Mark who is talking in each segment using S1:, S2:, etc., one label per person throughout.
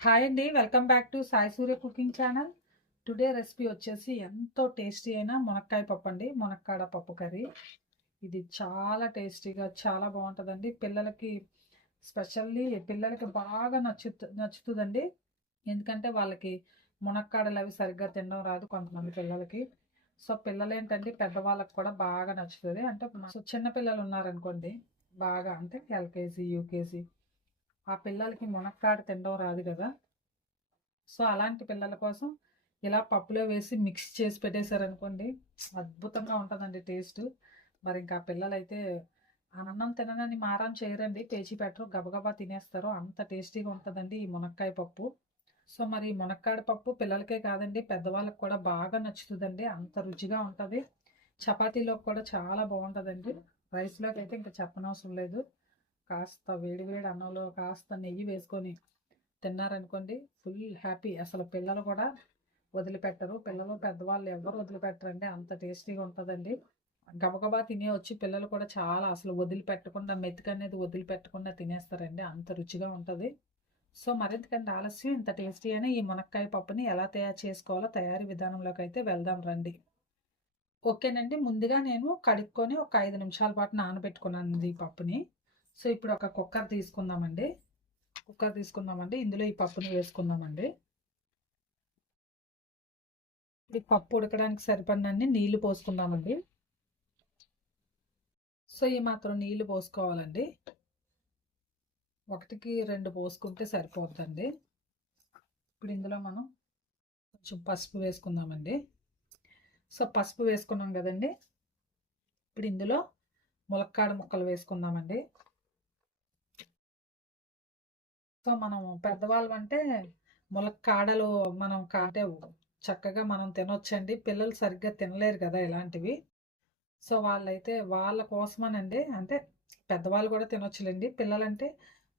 S1: Hi అండి welcome back to Sai Surya cooking channel today recipe వచ్చేసి ఎంతో tasty అయిన మునక్కాయ పప్పు అండి మునక్కాడ పప్పు కర్రీ. ఇది చాలా టేస్టీగా చాలా బాగుంటుందండి. పిల్లలకి స్పెషల్లీ పిల్లలకి బాగా నచ్చు నచ్చుతుందండి. ఎందుకంటే వాళ్ళకి మునక్కాడలు అవి సరిగ్గా తినడం రాదు కొంతమంది పిల్లలకి. సో పిల్లలు ఏంటంటే పెద్దవాళ్ళకి కూడా బాగా నచ్చుతుంది. అంటే సో చిన్నపిల్లలు ఉన్నారనుకోండి బాగా అంటే ఎల్కేజీ యూకేజీ ఆ పిల్లలకి మునక్కాడ తినడం రాదు కదా. సో అలాంటి పిల్లల కోసం ఇలా పప్పులో వేసి మిక్స్ చేసి పెట్టేశారనుకోండి అద్భుతంగా ఉంటుందండి టేస్ట్. మరి ఇంకా పిల్లలైతే అయితే అన్నం తిననని మారం చేయరండి. పేచి పెట్టరు గబగబా తినేస్తారు. అంత టేస్టీగా ఉంటుందండి ఈ మునక్కాయ పప్పు. సో మరి ఈ మునక్కాడ పప్పు పిల్లలకే కాదండి పెద్దవాళ్ళకి కూడా బాగా నచ్చుతుందండి. అంత రుచిగా ఉంటుంది. చపాతీలోకి కూడా చాలా బాగుంటుందండి. రైస్లోకి అయితే ఇంకా చెప్పనవసరం లేదు. కాస్త వేడి వేడి అన్నంలో కాస్త నెయ్యి వేసుకొని తిన్నారనుకోండి ఫుల్ హ్యాపీ అసలు పిల్లలు కూడా వదిలిపెట్టరు. పిల్లలు పెద్దవాళ్ళు ఎవరు వదిలిపెట్టరండి. అంత టేస్టీగా ఉంటుందండి. గబగబా తినే వచ్చి పిల్లలు కూడా చాలా అసలు వదిలిపెట్టకుండా మెతుకు అనేది వదిలిపెట్టకుండా తినేస్తారండి. అంత రుచిగా ఉంటుంది. సో మరింతకంటే ఆలస్యం? ఇంత టేస్టీ అయినా ఈ మునక్కాయ పప్పుని ఎలా తయారు చేసుకోవాలో తయారీ విధానంలోకి అయితే వెళ్దాం రండి. ఓకేనండి. ముందుగా నేను కడుక్కొని ఒక ఐదు నిమిషాల పాటు నానబెట్టుకున్నాను ఈ పప్పుని. సో ఇప్పుడు ఒక కుక్కర్ తీసుకుందామండి. కుక్కర్ తీసుకుందామండి. ఇందులో ఈ పప్పుని వేసుకుందామండి. ఈ పప్పు ఉడకడానికి సరిపడినన్ని నీళ్ళు పోసుకుందామండి. సో ఈ మాత్రం నీళ్ళు పోసుకోవాలండి. ఒకటికి రెండు పోసుకుంటే సరిపోతుందండి ఇప్పుడు ఇందులో మనం కొంచెం పసుపు వేసుకుందామండి. సో పసుపు వేసుకున్నాం కదండి. ఇప్పుడు ఇందులో ములక్కాడ ముక్కలు వేసుకుందామండి. సో మనం పెద్దవాళ్ళు అంటే ములక్కాడలు మనం కాటే చక్కగా మనం తినొచ్చండి. పిల్లలు సరిగ్గా తినలేరు కదా ఇలాంటివి. సో వాళ్ళైతే వాళ్ళ కోసమనండి. అంటే పెద్దవాళ్ళు కూడా తినొచ్చులేండి. పిల్లలంటే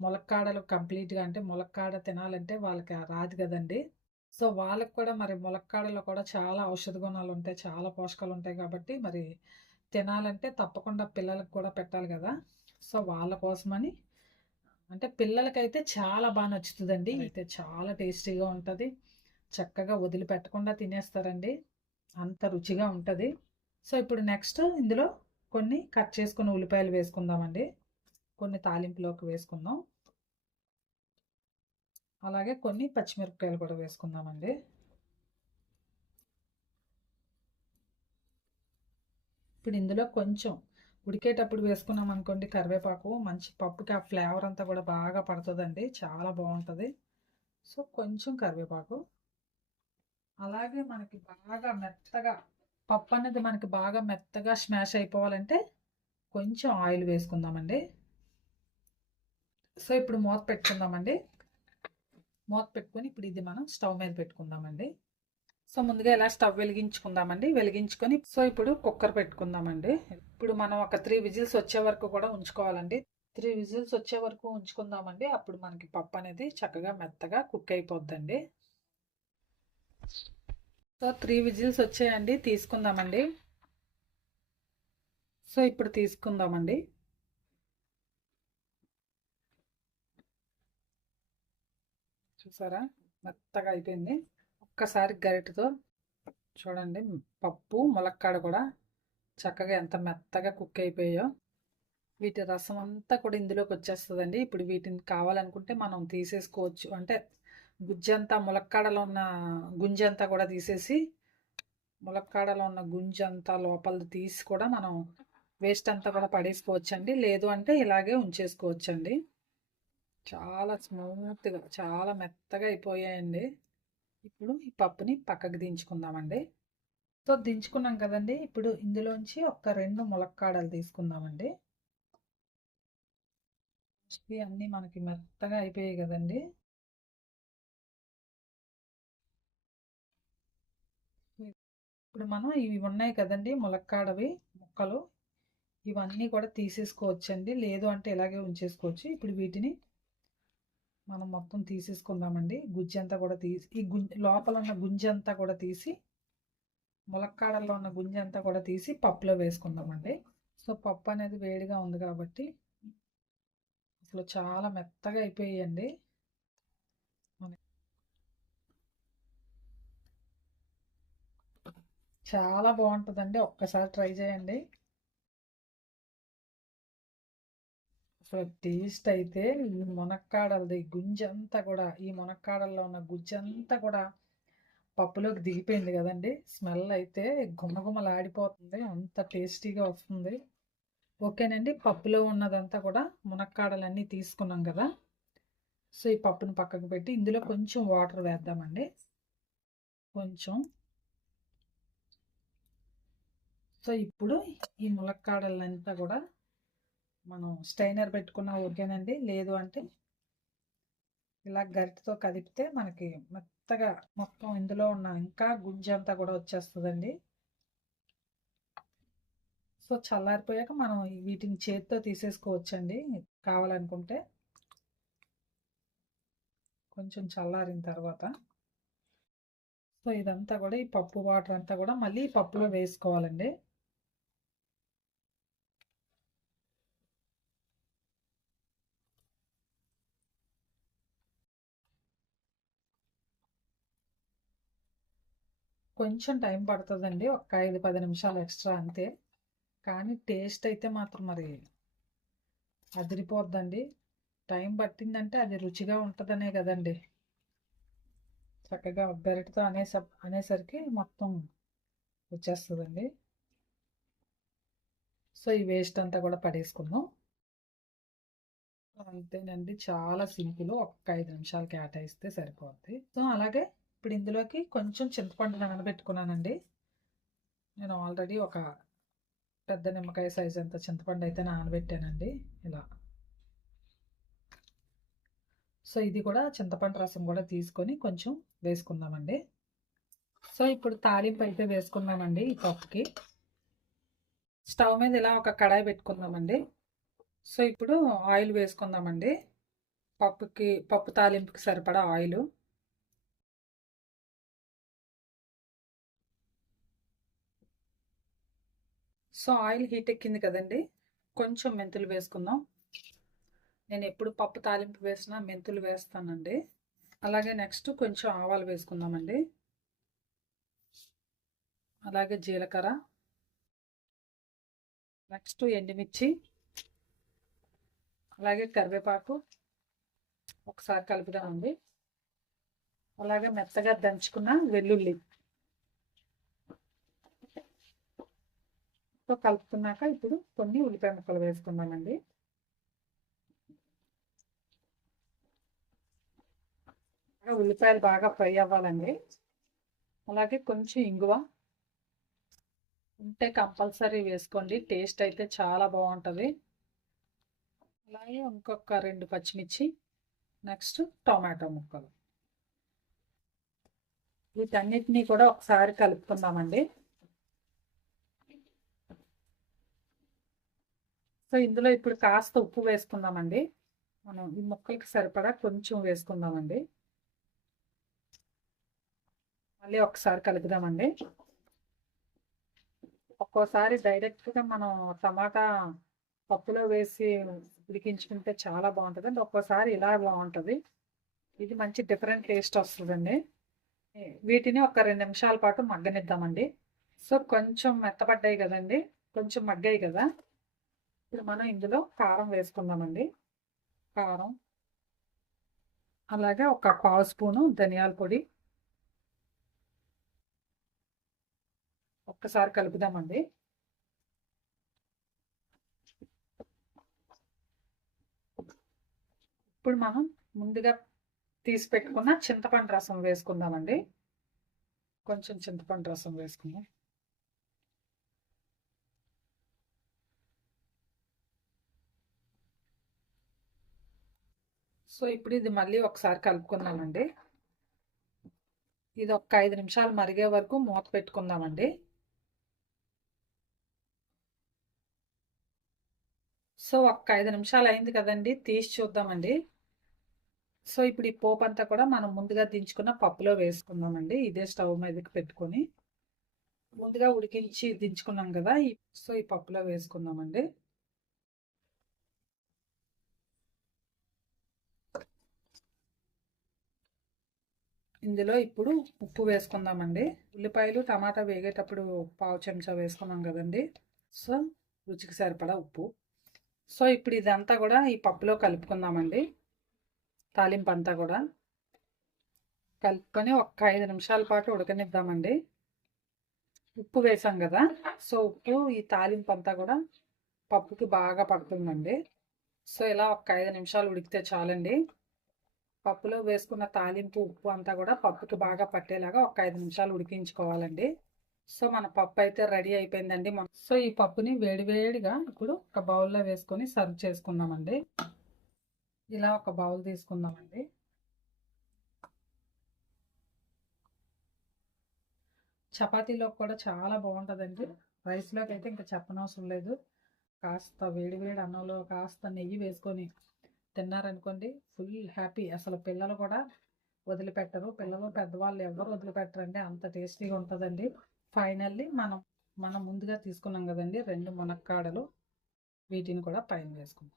S1: ములక్కాడలు కంప్లీట్గా అంటే ములక్కాడ తినాలంటే వాళ్ళకి రాదు కదండి. సో వాళ్ళకి కూడా మరి ములక్కాడలో కూడా చాలా ఔషధ గుణాలు ఉంటాయి. చాలా పోషకాలు ఉంటాయి కాబట్టి మరి తినాలంటే తప్పకుండా పిల్లలకు కూడా పెట్టాలి కదా. సో వాళ్ళ కోసమని అంటే పిల్లలకైతే చాలా బాగా నచ్చుతుందండి. అయితే చాలా టేస్టీగా ఉంటుంది. చక్కగా వదిలిపెట్టకుండా తినేస్తారండి. అంత రుచిగా ఉంటుంది. సో ఇప్పుడు నెక్స్ట్ ఇందులో కొన్ని కట్ చేసుకున్న ఉల్లిపాయలు వేసుకుందామండి. కొన్ని తాలింపులోకి వేసుకుందాం. అలాగే కొన్ని పచ్చిమిరపకాయలు కూడా వేసుకుందామండి. ఇప్పుడు ఇందులో కొంచెం ఉడికేటప్పుడు వేసుకున్నాం అనుకోండి కరివేపాకు మంచి పప్పుకి ఆ ఫ్లేవర్ అంతా కూడా బాగా పడుతుందండి. చాలా బాగుంటుంది. సో కొంచెం కరివేపాకు. అలాగే మనకి బాగా మెత్తగా పప్పు అనేది మనకి బాగా మెత్తగా స్మాష్ అయిపోవాలంటే కొంచెం ఆయిల్ వేసుకుందామండి. సో ఇప్పుడు మూత పెట్టుకుందామండి. మూత పెట్టుకొని ఇప్పుడు ఇది మనం స్టవ్ మీద పెట్టుకుందామండి. సో ముందుగా ఇలా స్టవ్ వెలిగించుకుందామండి. వెలిగించుకొని సో ఇప్పుడు కుక్కర్ పెట్టుకుందామండి. ఇప్పుడు మనం ఒక త్రీ విజిల్స్ వచ్చే వరకు కూడా ఉంచుకోవాలండి. త్రీ విజిల్స్ వచ్చే వరకు ఉంచుకుందామండి. అప్పుడు మనకి పప్పు అనేది చక్కగా మెత్తగా కుక్ అయిపోద్దండి. సో త్రీ విజిల్స్ వచ్చాయండి. తీసుకుందామండి. సో ఇప్పుడు తీసుకుందామండి. చూసారా? మెత్తగా అయిపోయింది. ఒక్కసారి గరిటతో చూడండి. పప్పు ములక్కాడ కూడా చక్కగా ఎంత మెత్తగా కుక్ అయిపోయాయో. వీటి రసం అంతా కూడా ఇందులోకి వచ్చేస్తుందండి. ఇప్పుడు వీటిని కావాలనుకుంటే మనం తీసేసుకోవచ్చు. అంటే గుజ్జంతా ములక్కాడలో ఉన్న గుంజంతా కూడా తీసేసి ములక్కాడలో ఉన్న గుంజంతా లోపల తీసి కూడా మనం వేస్ట్ అంతా కూడా పడేసుకోవచ్చండి. లేదు అంటే ఇలాగే ఉంచేసుకోవచ్చండి. చాలా స్మూత్గా చాలా మెత్తగా అయిపోయాయండి. ఇప్పుడు ఈ పప్పుని పక్కకు దించుకుందామండి. సో దించుకున్నాం కదండి. ఇప్పుడు ఇందులోంచి ఒక రెండు ములక్కాడలు తీసుకుందామండి. అన్నీ మనకి మెత్తగా అయిపోయాయి కదండి. ఇప్పుడు మనం ఇవి ఉన్నాయి కదండి ములక్కాడవి ముక్కలు. ఇవన్నీ కూడా తీసేసుకోవచ్చండి. లేదు అంటే ఇలాగే ఉంచేసుకోవచ్చు. ఇప్పుడు వీటిని మనం మొత్తం తీసేసుకుందామండి. గుజ్జు అంతా కూడా తీసి ఈ గుంజ లోపల ఉన్న గుంజ అంతా కూడా తీసి ములక్కాడల్లో ఉన్న గుంజ అంతా కూడా తీసి పప్పులో వేసుకుందామండి. సో పప్పు అనేది వేడిగా ఉంది కాబట్టి అసలు చాలా మెత్తగా అయిపోయాయండి. చాలా బాగుంటుందండి. ఒక్కసారి ట్రై చేయండి. సో టేస్ట్ అయితే ఈ గుంజి అంతా కూడా ఈ మునక్కాడల్లో ఉన్న గుజ్జంతా కూడా పప్పులోకి దిగిపోయింది కదండి. స్మెల్ అయితే గుమగుమలాడిపోతుంది అంత టేస్టీగా వస్తుంది. ఓకేనండి పప్పులో ఉన్నదంతా కూడా మునక్కాడలన్నీ తీసుకున్నాం కదా. సో ఈ పప్పును పక్కకు పెట్టి ఇందులో కొంచెం వాటర్ వేద్దామండి. కొంచెం. సో ఇప్పుడు ఈ ములక్కాడలంతా కూడా మనం స్టైనర్ పెట్టుకున్న ఓకేనండి లేదు అంటే ఇలా గరిటతో కదిపితే మనకి మెత్తగా మొత్తం ఇందులో ఉన్న ఇంకా గుజ్జంతా కూడా వచ్చేస్తుందండి. సో చల్లారిపోయాక మనం వీటిని చేతితో తీసేసుకోవచ్చండి. కావాలనుకుంటే కొంచెం చల్లారిన తర్వాత. సో ఇదంతా కూడా ఈ పప్పు వాటర్ అంతా కూడా మళ్ళీ పప్పులో వేసుకోవాలండి. కొంచెం టైం పడుతుందండి. ఒక ఐదు పది నిమిషాలు ఎక్స్ట్రా అంతే. కానీ టేస్ట్ అయితే మాత్రం మరి అదిరిపోద్దండి. టైం పట్టిందంటే అది రుచిగా ఉంటుందనే కదండి. చక్కగా గరిటతో అనేస అనేసరికి మొత్తం వచ్చేస్తుందండి. సో ఈ వేస్ట్ అంతా కూడా పడేసుకుందాం. అంతేనండి. చాలా సింపుల్. ఒక్క ఐదు నిమిషాలు కేటాయిస్తే సరిపోద్ది. సో అలాగే ఇప్పుడు ఇందులోకి కొంచెం చింతపండు నానబెట్టుకున్నానండి. నేను ఆల్రెడీ ఒక పెద్ద నిమ్మకాయ సైజ్ అంత చింతపండు అయితే నానబెట్టానండి ఇలా. సో ఇది కూడా చింతపండు రసం కూడా తీసుకొని కొంచెం వేసుకుందామండి. సో ఇప్పుడు తాలింపు అయితే వేసుకుందామండి ఈ పప్పుకి స్టవ్ మీద ఇలా ఒక కడాయి పెట్టుకుందామండి. సో ఇప్పుడు ఆయిల్ వేసుకుందామండి. పప్పుకి పప్పు తాలింపుకి సరిపడా ఆయిల్. సో ఆయిల్ హీట్ ఎక్కింది కదండి. కొంచెం మెంతులు వేసుకుందాం. నేను ఎప్పుడు పప్పు తాలింపు వేసినా మెంతులు వేస్తానండి. అలాగే నెక్స్ట్ కొంచెం ఆవాలు వేసుకుందామండి. అలాగే జీలకర్ర. నెక్స్ట్ ఎండుమిర్చి. అలాగే కరివేపాకు. ఒకసారి కలుపుదామండి. అలాగే మెత్తగా దంచుకున్న వెల్లుల్లి. కలుపుకున్నాక ఇప్పుడు కొన్ని ఉల్లిపాయ ముక్కలు వేసుకుందామండి. ఉల్లిపాయలు బాగా ఫ్రై అవ్వాలండి. అలాగే కొంచెం ఇంగువ. ఉంటే కంపల్సరీ వేసుకోండి. టేస్ట్ అయితే చాలా బాగుంటుంది. అలాగే ఇంకొక రెండు పచ్చిమిర్చి నెక్స్ట్ టొమాటో ముక్కలు. వీటన్నిటినీ కూడా ఒకసారి కలుపుకుందామండి. సో ఇందులో ఇప్పుడు కాస్త ఉప్పు వేసుకుందామండి. మనం ఈ ముక్కలకి సరిపడా కొంచెం వేసుకుందామండి. మళ్ళీ ఒకసారి కలుపుదామండి. ఒక్కోసారి డైరెక్ట్గా మనం టమాటా పప్పులో వేసి ఉడికించుకుంటే చాలా బాగుంటుంది అండి ఒక్కోసారి ఇలా బాగుంటుంది. ఇది మంచి డిఫరెంట్ టేస్ట్ వస్తుందండి. వీటిని ఒక రెండు నిమిషాల పాటు మగ్గనిద్దామండి. సో కొంచెం మెత్తపడ్డాయి కదండి. కొంచెం మగ్గాయి కదా. ఇప్పుడు మనం ఇందులో కారం వేసుకుందామండి. కారం. అలాగే ఒక పావు స్పూను ధనియాల పొడి. ఒక్కసారి కలుపుదామండి. ఇప్పుడు మనం ముందుగా తీసి పెట్టుకున్న చింతపండు రసం వేసుకుందామండి. కొంచెం చింతపండు రసం వేసుకుందాం. సో ఇప్పుడు ఇది మళ్ళీ ఒకసారి కలుపుకుందామండి. ఇది ఒక ఐదు నిమిషాలు మరిగే వరకు మూత పెట్టుకుందామండి. సో ఒక ఐదు నిమిషాలు అయింది కదండి తీసి చూద్దామండి. సో ఇప్పుడు ఈ పోపు అంతా కూడా మనం ముందుగా దించుకున్న పప్పులో వేసుకుందామండి. ఇదే స్టవ్ మీదకి పెట్టుకొని. ముందుగా ఉడికించి దించుకున్నాం కదా సో ఈ పప్పులో వేసుకుందామండి. ఇందులో ఇప్పుడు ఉప్పు వేసుకుందామండి. ఉల్లిపాయలు టమాటా వేగేటప్పుడు పావు చెంచా వేసుకున్నాం కదండి. సో రుచికి సరిపడా ఉప్పు. సో ఇప్పుడు ఇదంతా కూడా ఈ పప్పులో కలుపుకుందామండి. తాలింపు అంతా కూడా కలుపుకొని ఒక ఐదు నిమిషాల పాటు ఉడకనిద్దామండి. ఉప్పు వేసాం కదా సో ఉప్పు ఈ తాలింపు అంతా కూడా పప్పుకి బాగా పడుతుందండి. సో ఇలా ఒక ఐదు నిమిషాలు ఉడికితే చాలండి. పప్పులో వేసుకున్న తాలింపు ఉప్పు అంతా కూడా పప్పుకి బాగా పట్టేలాగా ఒక ఐదు నిమిషాలు ఉడికించుకోవాలండి. సో మన పప్పు అయితే రెడీ అయిపోయిందండి. సో ఈ పప్పుని వేడివేడిగా ఇప్పుడు ఒక బౌల్లో వేసుకొని సర్వ్ చేసుకుందామండి. ఇలా ఒక బౌల్ తీసుకుందామండి. చపాతీలోకి కూడా చాలా బాగుంటుందండి. రైస్లోకి అయితే ఇంకా చెప్పనవసరం లేదు. కాస్త వేడివేడి అన్నంలో కాస్త నెయ్యి వేసుకొని తిన్నారనుకోండి ఫుల్ హ్యాపీ. అసలు పిల్లలు కూడా వదిలిపెట్టరు. పిల్లలు పెద్దవాళ్ళు ఎవరు వదిలిపెట్టరండి. అంత టేస్టీగా ఉంటుందండి. ఫైనల్లీ మనం మనం ముందుగా తీసుకున్నాం కదండి రెండు మునక్కాడలు. వీటిని కూడా పైన వేసుకుందాం.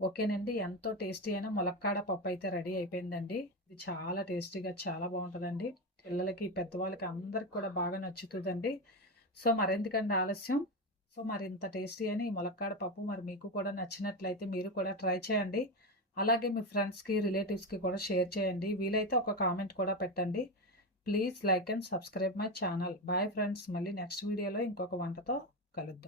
S1: ఓకేనండి. ఎంతో టేస్టీ అయిన ములక్కాడ పప్పు అయితే రెడీ అయిపోయిందండి. ఇది చాలా టేస్టీగా చాలా బాగుంటుందండి. పిల్లలకి పెద్దవాళ్ళకి అందరికి కూడా బాగా నచ్చుతుందండి. సో మరెందుకండి ఆలస్యం? సో మరి ఇంత టేస్టీ అని ఈ ములక్కాడ పప్పు మరి మీకు కూడా నచ్చినట్లయితే మీరు కూడా ట్రై చేయండి. అలాగే మీ ఫ్రెండ్స్కి రిలేటివ్స్కి కూడా షేర్ చేయండి. వీలైతే ఒక కామెంట్ కూడా పెట్టండి. Please like and subscribe my channel. Bye friends. మళ్ళీ నెక్స్ట్ వీడియోలో ఇంకొక వంటతో కలుద్దాం.